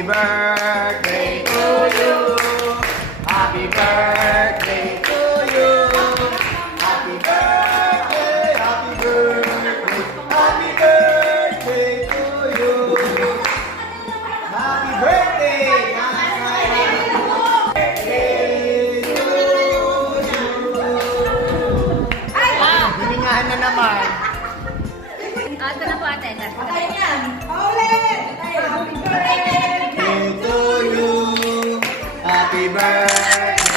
Happy birthday to you. Happy birthday to you. Happy birthday, happy birthday, happy birthday to you. Happy birthday, birthday to you. Hiningahan na naman. Ito na po ate. Patay niyan. Paulit! Happy birthday! To you. Happy birthday.